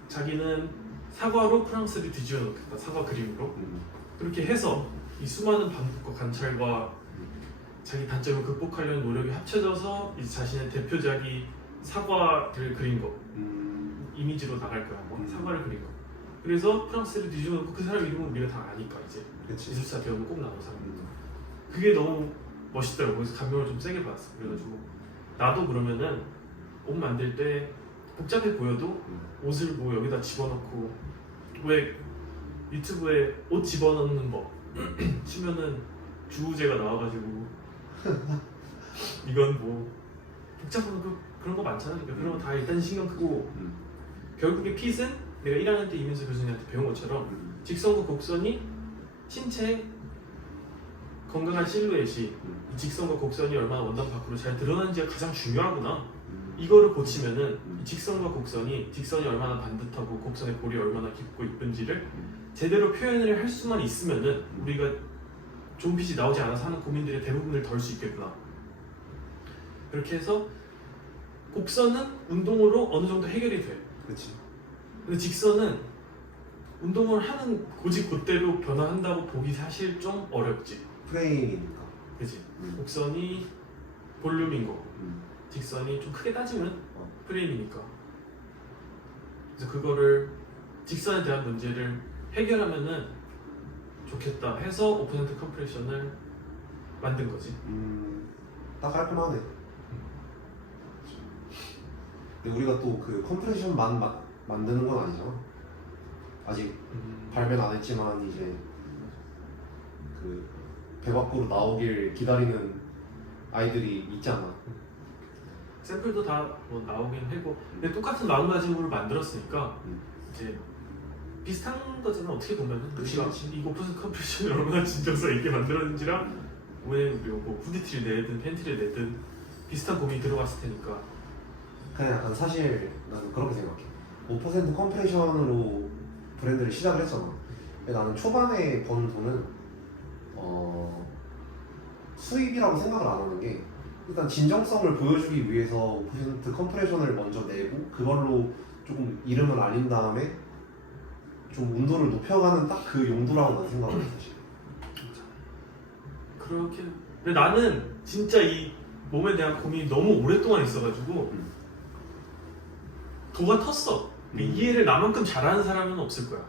자기는 사과로 프랑스를 뒤집어 놓겠다. 사과 그림으로. 그렇게 해서 이 수많은 반복과 관찰과 자기 단점을 극복하려는 노력이 합쳐져서 이 자신의 대표작이 사과를 그린 거. 이미지로 나갈 거야. 뭐. 사과를 그린 거. 그래서 프랑스를 뒤집어 놓고 그 사람 이름은 우리가 다 아니까 이제 미술사 배우면 꼭 나오는 사람이니까. 그게 너무 멋있더라고. 그래서 감명을 좀 세게 받았어. 그래가지고 나도 그러면은 옷 만들 때 복잡해 보여도 옷을 뭐 여기다 집어넣고 왜 유튜브에 옷 집어넣는 법 치면은 주우재가 나와가지고 이건 뭐 복잡한 그런 거 많잖아. 그러니까 그런 거 다 일단 신경 끄고 결국에 핏은 내가 1학년 때 이민수 교수님한테 배운 것처럼 직선과 곡선이 신체의 건강한 실루엣이 이 직선과 곡선이 얼마나 원단 밖으로 잘 드러나는지가 가장 중요하구나. 이거를 고치면은 이 직선과 곡선이 직선이 얼마나 반듯하고 곡선의 골이 얼마나 깊고 이쁜지를 제대로 표현을 할 수만 있으면은 우리가 좋은 핏이 나오지 않아서 하는 고민들의 대부분을 덜 수 있겠구나. 그렇게 해서 곡선은 운동으로 어느 정도 해결이 돼. 그치. 근데 직선은 운동을 하는 곧대로 변화한다고 보기 사실 좀 어렵지. 프레임이니까. 그치? 곡선이 볼륨인 거고 직선이 좀 크게 따지면 프레임이니까. 그래서 그거를 직선에 대한 문제를 해결하면은 좋겠다 해서 오픈핸드 컴프레션을 만든 거지. 딱 깔끔하네. 근데 우리가 또 그 컴프레션만 만드는 건 아니잖아. 아직 발매는 안 했지만 이제 그 배 밖으로 나오길 기다리는 아이들이 있잖아. 샘플도 다 뭐 나오긴 하고 근데 똑같은 마음가짐으로 만들었으니까 이제 비슷한 거잖아 어떻게 보면은. 그치, 그러니까 그치. 이 오픈 컴프레션이 얼마나 진정성 있게 만들었는지랑 왜 우리가 뭐 후드티를 내든 팬티를 내든 비슷한 고민이 들어갔을 테니까. 그냥 약간 사실 나는 그렇게 생각해. 5% 컴프레션으로 브랜드를 시작을 했잖아. 근데 나는 초반에 번 돈은 수입이라고 생각을 안 하는 게 일단 진정성을 보여주기 위해서 5% 컴프레션을 먼저 내고 그걸로 조금 이름을 알린 다음에 좀 온도를 높여가는 딱 그 용도라고 난 생각을 해 사실. 그렇게. 근데 나는 진짜 이 몸에 대한 고민이 너무 오랫동안 있어가지고 도가 텄어. 이해를 나만큼 잘하는 사람은 없을 거야.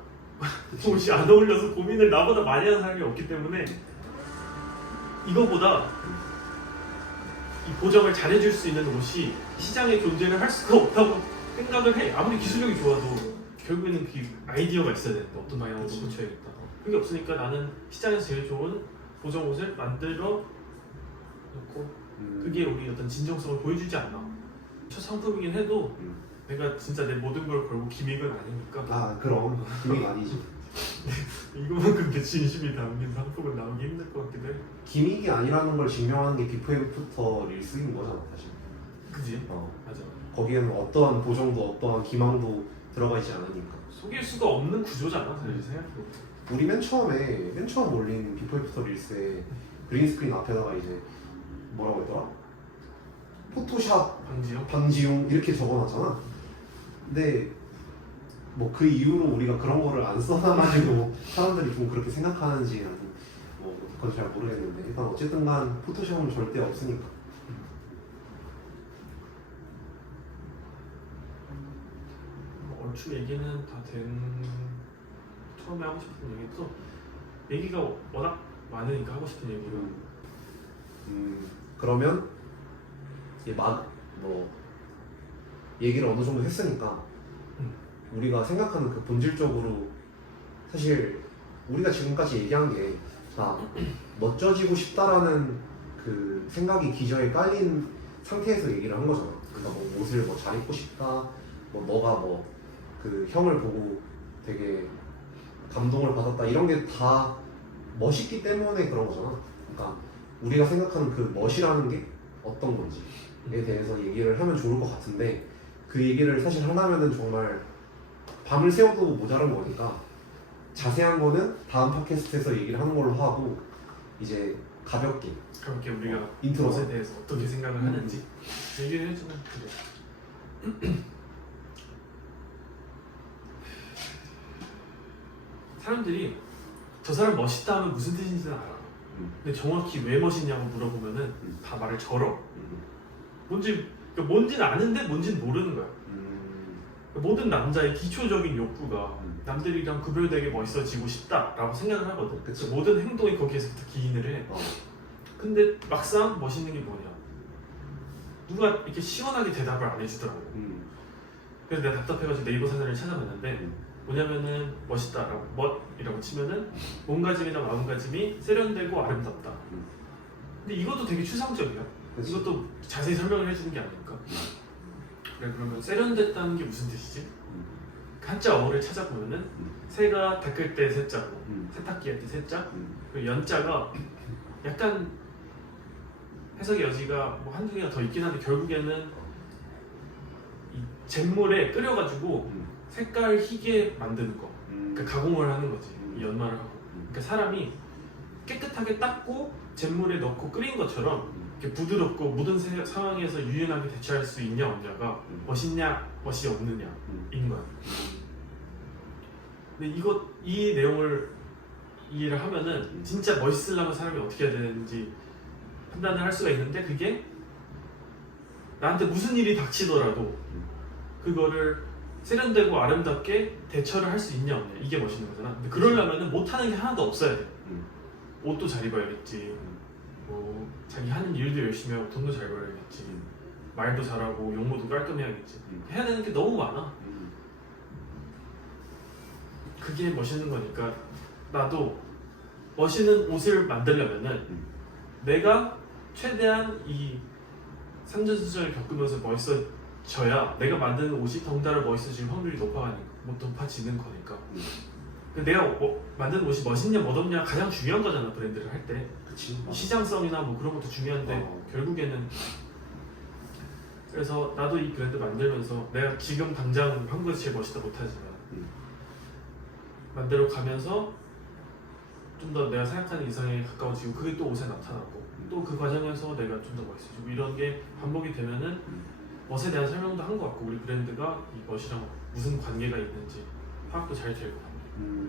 옷이 안 어울려서 고민을 나보다 많이 하는 사람이 없기 때문에 이거보다 이 보정을 잘해줄 수 있는 옷이 시장에 존재를 할 수가 없다고 생각을 해. 아무리 기술력이 좋아도 결국에는 그 아이디어가 있어야 되는데 어떤 방향으로 고쳐야겠다. 그게 없으니까 나는 시장에서 제일 좋은 보정 옷을 만들어 놓고 그게 우리 어떤 진정성을 보여주지 않나. 첫 상품이긴 해도 내가 진짜 내 모든 걸 걸고 기믹은 아니니까. 아 그럼 기믹 아니지. 이거만큼 내 진심이 담긴 상품은 나오기 힘들 것 같기도 해. 기믹이 아니라는 걸 증명하는 게 비포 애프터 릴스인 거잖아 사실. 그지? 어. 맞아. 거기에는 어떠한 보정도 어떠한 기망도 들어가 있지 않으니까. 속일 수가 없는 구조잖아 사실 생각해보면. 우리 맨 처음 올린 비포 애프터 릴스에 그린스크린 앞에다가 이제 뭐라고 했더라? 포토샵 방지요? 방지용 이렇게 적어놨잖아. 근데 뭐 그 이후로 우리가 그런 거를 안 써놔가지고 사람들이 좀 그렇게 생각하는지 나는 뭐 그건 잘 모르겠는데 일단 어쨌든간 포토샵은 절대 없으니까. 얼추 얘기는 다 된. 처음에 하고 싶은 얘기도 얘기가 워낙 많으니까 하고 싶은 얘기가. 그러면 이제 뭐 얘기를 어느 정도 했으니까 우리가 생각하는 그 본질적으로 사실 우리가 지금까지 얘기한 게 다 멋져지고 싶다라는 그 생각이 기저에 깔린 상태에서 얘기를 한 거잖아. 그러니까 뭐 옷을 뭐 잘 입고 싶다, 뭐 너가 뭐 그 형을 보고 되게 감동을 받았다 이런 게 다 멋있기 때문에 그런 거잖아. 그러니까 우리가 생각하는 그 멋이라는 게 어떤 건지에 대해서 얘기를 하면 좋을 것 같은데 그 얘기를 사실 하려면은 정말 밤을 새워도 모자란 거니까 자세한 거는 다음 팟캐스트에서 얘기를 하는 걸로 하고 이제 가볍게 그렇게 우리가 인트로. 것에 대해서 어떻게 생각을 하는지 얘기를 해주면 그래. 사람들이 저 사람 멋있다 하면 무슨 뜻인지는 알아. 근데 정확히 왜 멋있냐고 물어보면은 다 말을 절어. 그러니까 뭔지는 아는데 뭔지는 모르는 거야. 모든 남자의 기초적인 욕구가 남들이랑 구별되게 멋있어지고 싶다라고 생각을 하거든. 그치. 모든 행동이 거기에서부터 기인을 해. 근데 막상 멋있는 게 뭐냐? 누가 이렇게 시원하게 대답을 안 해주더라고. 그래서 내가 답답해가지고 네이버 사전을 찾아봤는데 뭐냐면은 멋있다라고 멋이라고 치면은 몸가짐이나 마음가짐이 세련되고 아름답다. 근데 이것도 되게 추상적이야. 그치. 이것도 자세히 설명을 해주는 게 아니니까. 그래 그러면 세련됐다는 게 무슨 뜻이지? 한자 어를 찾아보면은 새가 닦을 때 새자고 세탁기 할 때 새자 그리고 연자가 약간 해석의 여지가 뭐 한두 개가 더 있긴 한데 결국에는 이 잿물에 끓여가지고 색깔 희게 만드는 거 그러니까 가공을 하는 거지 이 연마를 하고 그러니까 사람이 깨끗하게 닦고 잿물에 넣고 끓인 것처럼 이렇게 부드럽고 묻은 상황에서 유연하게 대처할 수 있냐 없냐가 멋있냐 멋이 없느냐인 거야. 근데 이 내용을 이해를 하면은 진짜 멋있으려면 사람이 어떻게 해야 되는지 판단을 할 수가 있는데 그게 나한테 무슨 일이 닥치더라도 그거를 세련되고 아름답게 대처를 할 수 있냐 없냐 이게 멋있는 거잖아. 근데 그러려면은 못하는 게 하나도 없어야 돼. 옷도 잘 입어야겠지. 뭐 자기 하는 일도 열심히 하고 돈도 잘 벌어야겠지. 말도 잘하고 용모도 깔끔해야겠지. 해야 되는 게 너무 많아. 그게 멋있는 거니까 나도 멋있는 옷을 만들려면은 내가 최대한 이 산전수전을 겪으면서 멋있어져야 내가 만드는 옷이 덩달아 멋있어질 확률이 높아지는 거니까 내가 만든 옷이 멋있냐 멋없냐 가장 중요한 거잖아 브랜드를 할 때. 그치. 시장성이나 뭐 그런 것도 중요한데 결국에는 그래서 나도 이 브랜드 만들면서 내가 지금 당장 한국에서 제일 멋있다 못하지만 만들어 가면서 좀 더 내가 생각하는 이상에 가까워지고 그게 또 옷에 나타나고 또 그 과정에서 내가 좀 더 멋있어지고 이런 게 반복이 되면은 멋에 대한 설명도 한 것 같고 우리 브랜드가 이 멋이랑 무슨 관계가 있는지 파악도 잘 될 것 같아요.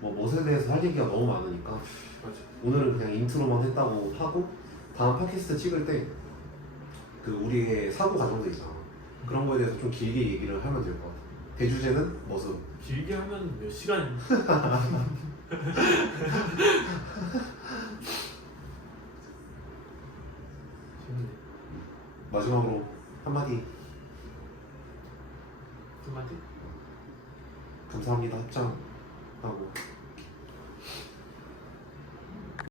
뭐 멋에 대해서 할 얘기가 너무 많으니까 맞아. 오늘은 그냥 인트로만 했다고 하고 다음 팟캐스트 찍을 때 그 우리의 사고 과정도 있잖아. 그런 거에 대해서 좀 길게 얘기를 하면 될 것 같아. 대주제는 모습. 길게 하면 몇 시간? 재밌네. 마지막으로 한마디. 한마디? 감사합니다. 합장하고.